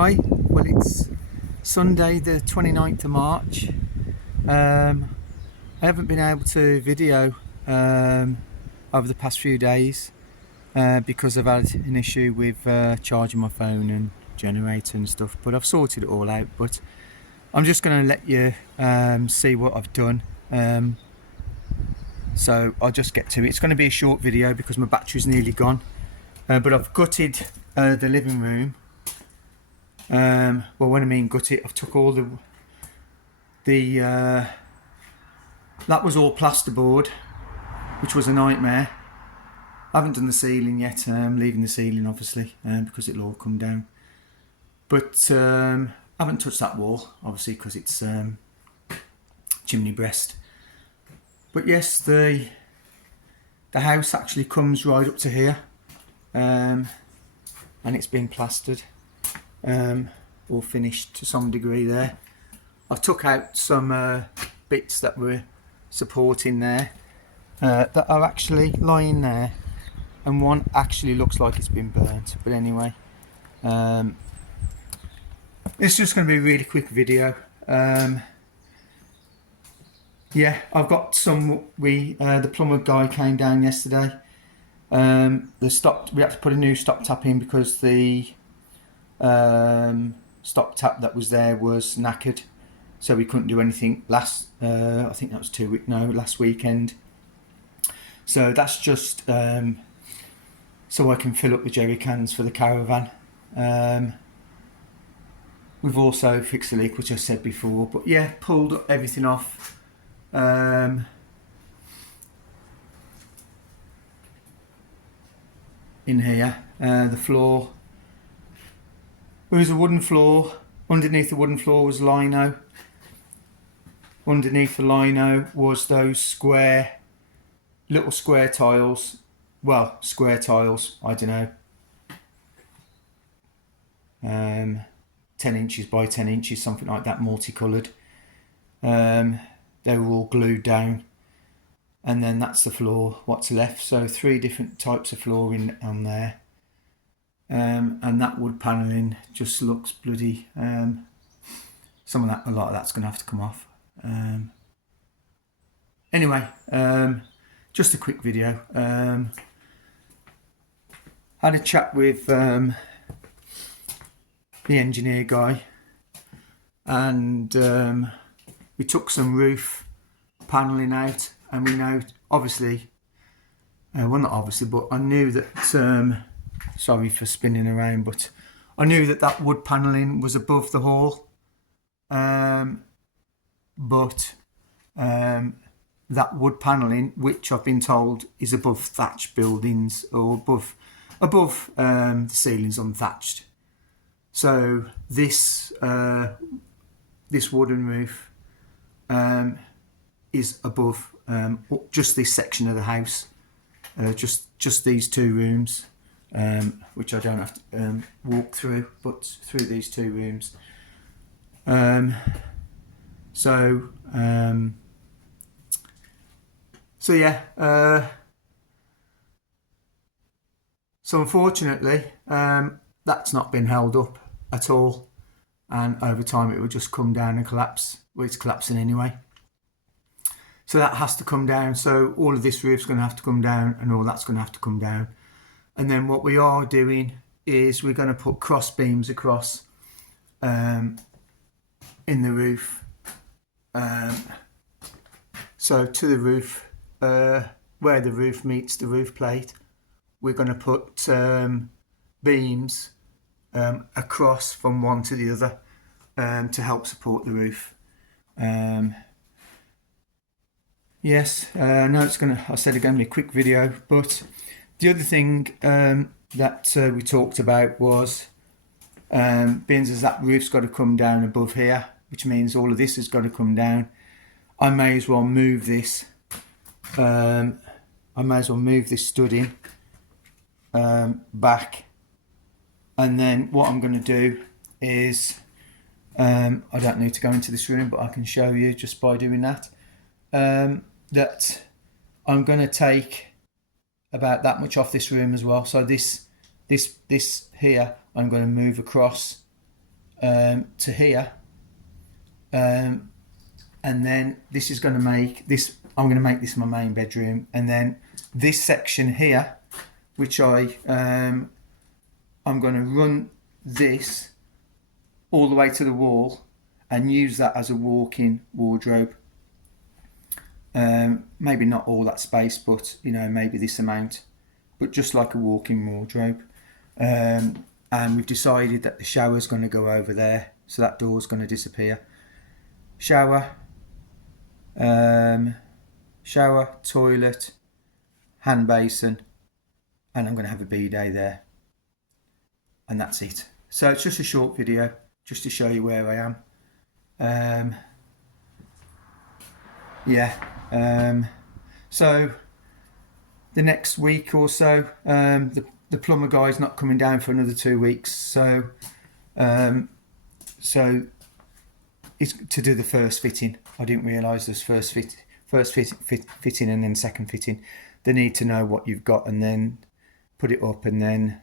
Hi, well it's Sunday the 29th of March. I haven't been able to video over the past few days because I've had an issue with charging my phone and generator and stuff, but I've sorted it all out. But I'm just going to let you see what I've done. So I'll just get to it. It's going to be a short video because my battery's nearly gone. But I've gutted the living room. Well, when I mean gutted, I've took all that was all plasterboard, which was a nightmare. I haven't done the ceiling yet. I'm leaving the ceiling obviously because it'll all come down. But I haven't touched that wall obviously because it's chimney breast. But yes, the house actually comes right up to here, and it's been plastered, all finished to some degree there. I've took out some bits that were supporting there that are actually lying there, and one actually looks like it's been burnt. But anyway, it's just going to be a really quick video. Yeah, I've got some. The plumber guy came down yesterday. We had to put a new stop tap in because the stop tap that was there was knackered, so we couldn't do anything last. I think that was last weekend. So that's just so I can fill up the jerry cans for the caravan. We've also fixed the leak, which I said before. But yeah, pulled everything off. In here, the floor, it was a wooden floor. Underneath the wooden floor was lino. Underneath the lino was those little square tiles. Well, square tiles, I don't know, 10 inches by 10 inches, something like that, multicoloured. They were all glued down, and then that's the floor, what's left. So 3 different types of flooring on there, and that wood panelling just looks bloody. A lot of that's going to have to come off. Anyway, just a quick video. Had a chat with the engineer guy, and we took some roof panelling out, and we know, obviously, well not obviously, but I knew that, sorry for spinning around, but I knew that wood panelling was above the hall, but that wood panelling, which I've been told is above thatched buildings, or above the ceilings unthatched. So this wooden roof is above just this section of the house, just these 2 rooms, which I don't have to walk through, but through these 2 rooms. So yeah, so unfortunately that's not been held up at all, and over time it will just come down and collapse. Well, it's collapsing anyway, so that has to come down. So all of this roof's going to have to come down, and all that's going to have to come down. And then what we are doing is we're going to put cross beams across in the roof, so to the roof, where the roof meets the roof plate, we're going to put beams across from one to the other, to help support the roof. Yes, no, I said it's going to be a quick video, but the other thing that we talked about was, being as that roof's got to come down above here, which means all of this has got to come down, I may as well move this. I may as well move this studding back, and then what I'm going to do is, I don't need to go into this room, but I can show you just by doing that, that I'm going to take about that much off this room as well. So this here I'm going to move across to here, and then this is going to make this. I'm going to make this my main bedroom, and then this section here, which I'm going to run this all the way to the wall and use that as a walk-in wardrobe. Maybe not all that space, but you know, maybe this amount, but just like a walk-in wardrobe. And we've decided that the shower's going to go over there, so that door's going to disappear. Shower, toilet, hand basin, and I'm going to have a bidet there, and that's it. So it's just a short video just to show you where I am. So the next week or so, the plumber guy's not coming down for another 2 weeks, so it's to do the first fitting. I didn't realise this first fitting and then second fitting. They need to know what you've got and then put it up, and then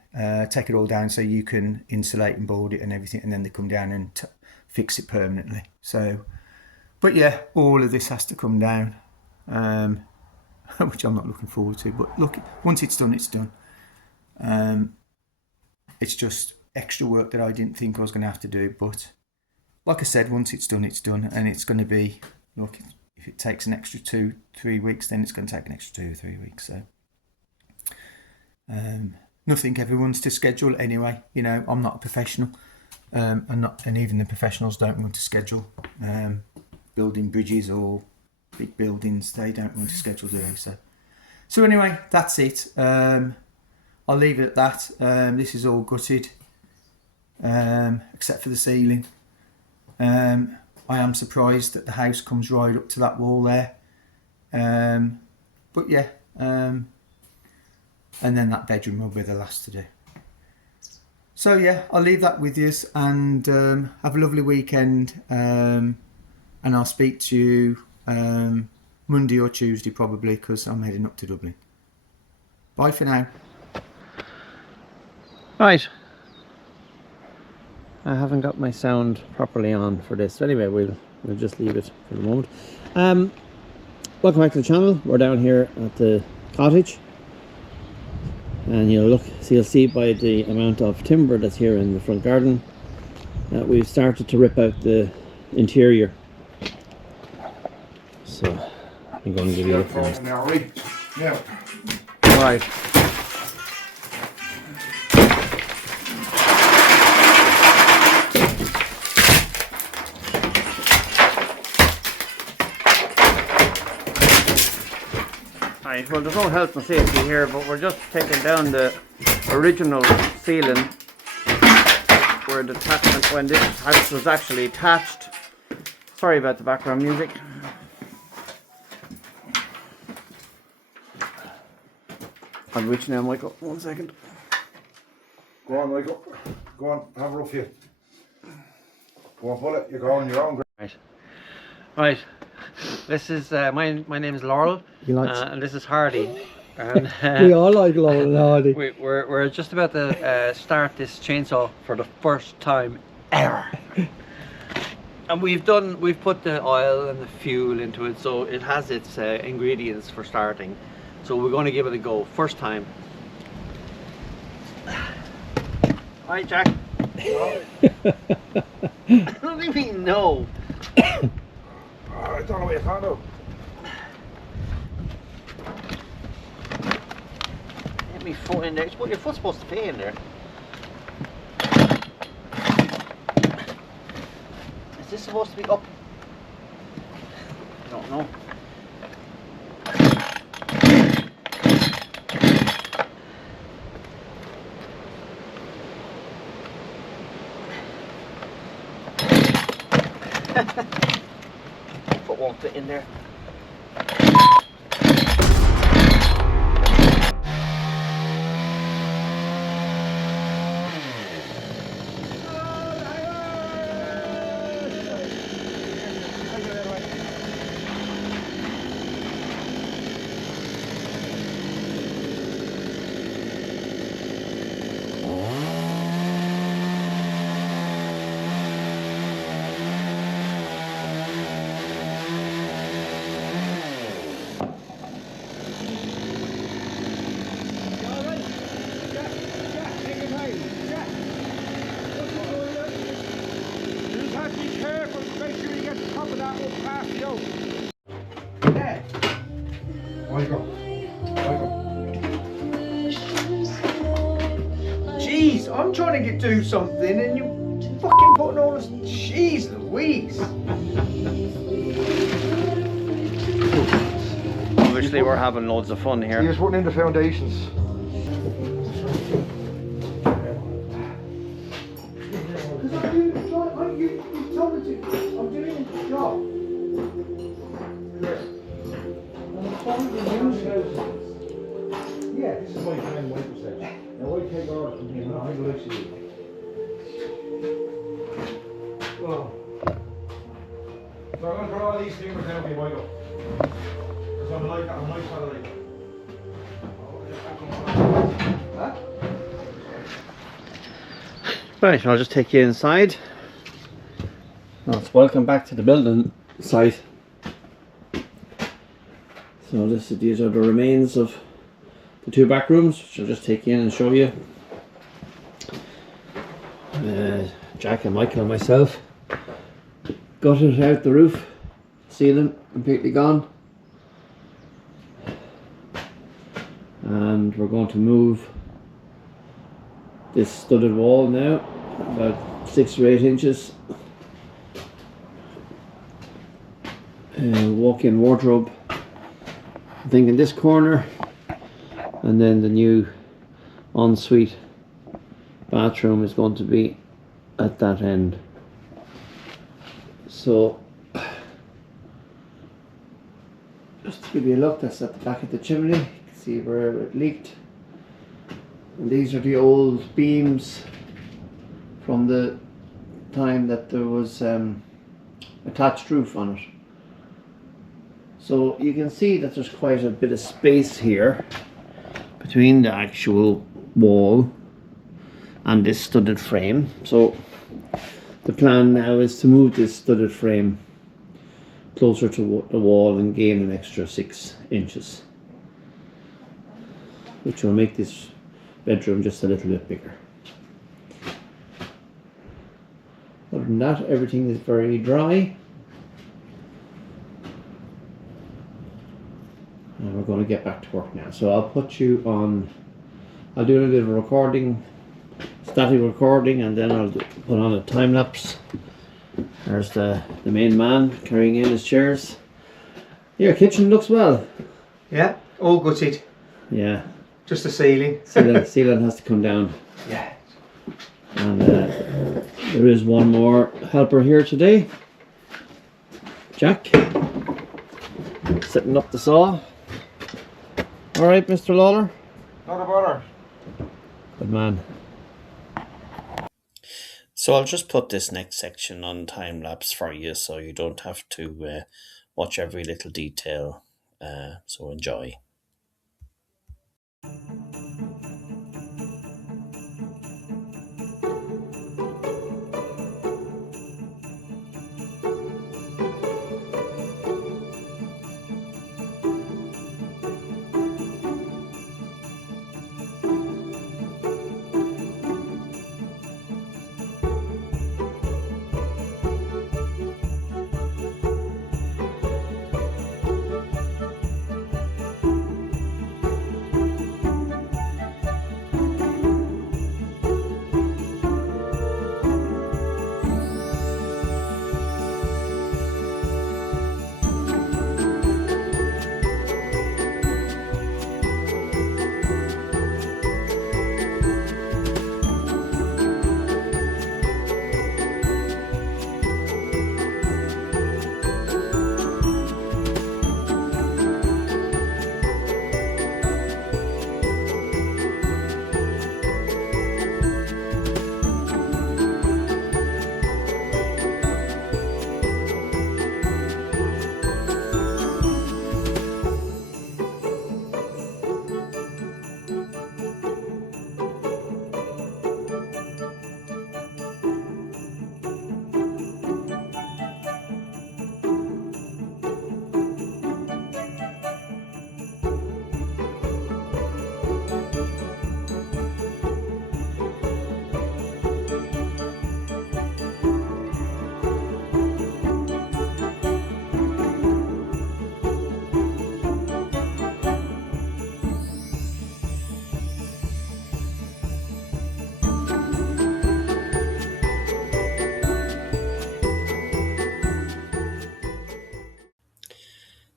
take it all down so you can insulate and board it and everything, and then they come down and fix it permanently. So, but yeah, all of this has to come down, which I'm not looking forward to. But look, once it's done, it's done. It's just extra work that I didn't think I was going to have to do. But like I said, once it's done, it's done, and it's going to be, look, if it takes an extra 2-3 weeks, then it's going to take an extra 2 or 3 weeks. So. Nothing everyone's to schedule anyway. You know, I'm not a professional, and even the professionals don't want to schedule building bridges or big buildings. They don't want to schedule, do they? So anyway, that's it. I'll leave it at that. This is all gutted, except for the ceiling. I am surprised that the house comes right up to that wall there, but yeah. And then that bedroom will be the last to do. So yeah, I'll leave that with you, and have a lovely weekend, and I'll speak to you Monday or Tuesday probably, because I'm heading up to Dublin. Bye for now. Right, I haven't got my sound properly on for this, so anyway, we'll just leave it for the moment. Welcome back to the channel. We're down here at the cottage. And you'll see by the amount of timber that's here in the front garden that we've started to rip out the interior. So I'm going to give you a look first. Right. Right, well, there's no health and safety here, but we're just taking down the original ceiling where the attachment, when this house was actually attached. Sorry about the background music. I'm reaching now, Michael. 1 second. Go on, Michael. Go on, have a rough here. Go on, pull it. You're going your own. Right. This is my name is Laurel, and this is Hardy. And we all like Laurel and Hardy. We're just about to start this chainsaw for the first time ever. And we've put the oil and the fuel into it, so it has its ingredients for starting. So we're going to give it a go, first time. Hi, Jack. What do you mean no? I don't know what you can do. Get me foot in there. Your foot's supposed to be in there. Is this supposed to be up? I don't know. Foot won't fit in there. Michael. Jeez, I'm trying to do something and you fucking putting all this. Jeez Louise. Obviously, we're having loads of fun He here. was putting in the foundations. I'm doing the job. Yeah, this is my friend Michael said. Now I take orders from him and I will actually. Oh. So I'm going to put all these timbers down for you, Michael. Because I'm like that, I'm nice fella like that. Huh? Right, I'll just take you inside. Now, welcome back to the building site. So these are the remains of the 2 back rooms, which I'll just take you in and show you. Jack and Michael and myself gutted out the roof, ceiling completely gone, and we're going to move this studded wall now about 6 or 8 inches. Walk-in wardrobe, I think, in this corner, and then the new ensuite bathroom is going to be at that end. So just to give you a look, that's at the back of the chimney. You can see where it leaked, and these are the old beams from the time that there was attached roof on it. So you can see that there's quite a bit of space here between the actual wall and this studded frame. So the plan now is to move this studded frame closer to the wall and gain an extra 6 inches, which will make this bedroom just a little bit bigger. Other than that, everything is very dry. And we're going to get back to work now. So I'll put you on, I'll do a little bit of recording, static recording, and then I'll put on a time lapse. There's the main man carrying in his chairs. Your kitchen looks well. Yeah, all gutted. Yeah. Just the ceiling. Ceiling has to come down. Yeah. And there is one more helper here today. Jack, setting up the saw. All right, Mr. Lawler. Not a bother. Good man. So I'll just put this next section on time lapse for you so you don't have to watch every little detail. So enjoy.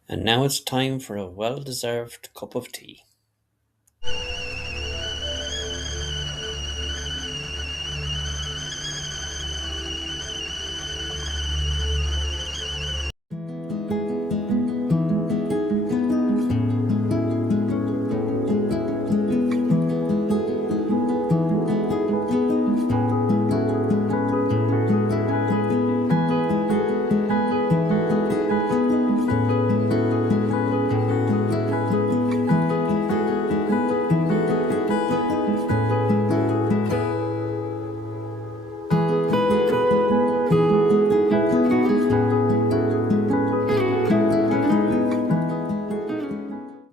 And now it's time for a well deserved cup of tea.